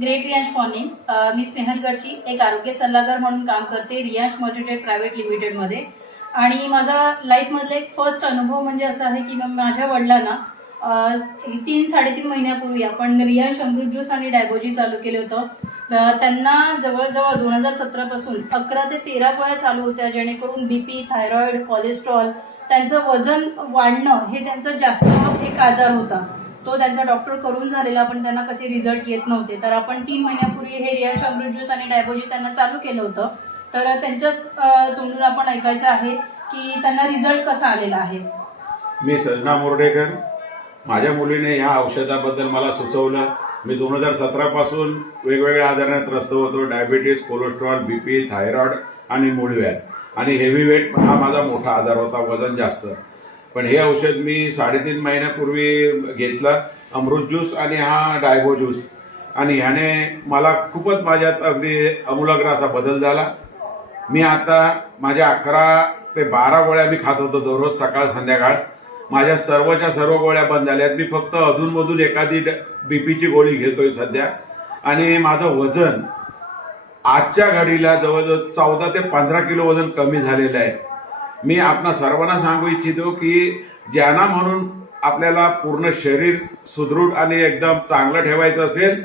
Great Riyansh morning. मी स्नेहल गडशी एक आरोग्य सल्लागार म्हणून काम करते रियांश मल्टीटेक प्रायव्हेट लिमिटेडमध्ये. आणि माझा लाईफमधला एक फर्स्ट अनुभव म्हणजे असा आहे की माझ्या वडिलांना 3-3.5 महिन्यापूर्वी आपण रियांश अमृत ज्यूस आणि डायबोजी चालू केलं होतं. त्यांना जवळजवळ 2017 पासून 11 ते 13 गोळ्या चालू होत्या, जेणेकरून बीपी, थायरॉइड, कोलेस्ट्रॉल, त्यांचं वजन वाढणं हे त्यांचा जास्त एक आजार होता. तो त्यांचा डॉक्टर करून झालेला, पण त्यांना कसे रिझल्ट येत नव्हते. तर आपण 3 महिन्यापूर्वी हे रियांश अमृत ज्यूस आणि डायबोजी त्यांना चालू केलं होतं. तर त्यांच्याच तोंडून आपण ऐकायचं आहे की त्यांना रिझल्ट कसा आलेला आहे. मी सजना मोर्डेकर. माझ्या मुलीने ह्या औषधाबद्दल मला सुचवलं. मी 2017 पासून वेगवेगळ्या आजाराने त्रस्त होतो. डायबिटीज, कोलेस्ट्रॉल, बीपी, थायरॉइड आणि मूळव्याध आणि हेवी वेट हा माझा मोठा आजार होता, वजन जास्त. पण हे औषध मी 3.5 महिन्यापूर्वी घेतलं, अमृत ज्यूस आणि हा डायबो ज्यूस. आणि ह्याने मला खूपच माझ्यात अगदी आमूलाग्र असा बदल झाला. मी आता माझ्या 11 ते 12 गोळ्या मी खात होतो दररोज, सकाळ संध्याकाळ. माझ्या सर्वच्या सर्व गोळ्या बंद झाल्यात. मी फक्त अधूनमधून एखादी बीपीची गोळी घेतोय सध्या. आणि माझं वजन आजच्या घडीला जवळजवळ 14 ते 15 किलो वजन कमी झालेलं आहे. मी आपणा सर्वांना सांगू इच्छितो की ज्यांना म्हणून आपल्याला पूर्ण शरीर सुदृढ आणि एकदम चांगलं ठेवायचं असेल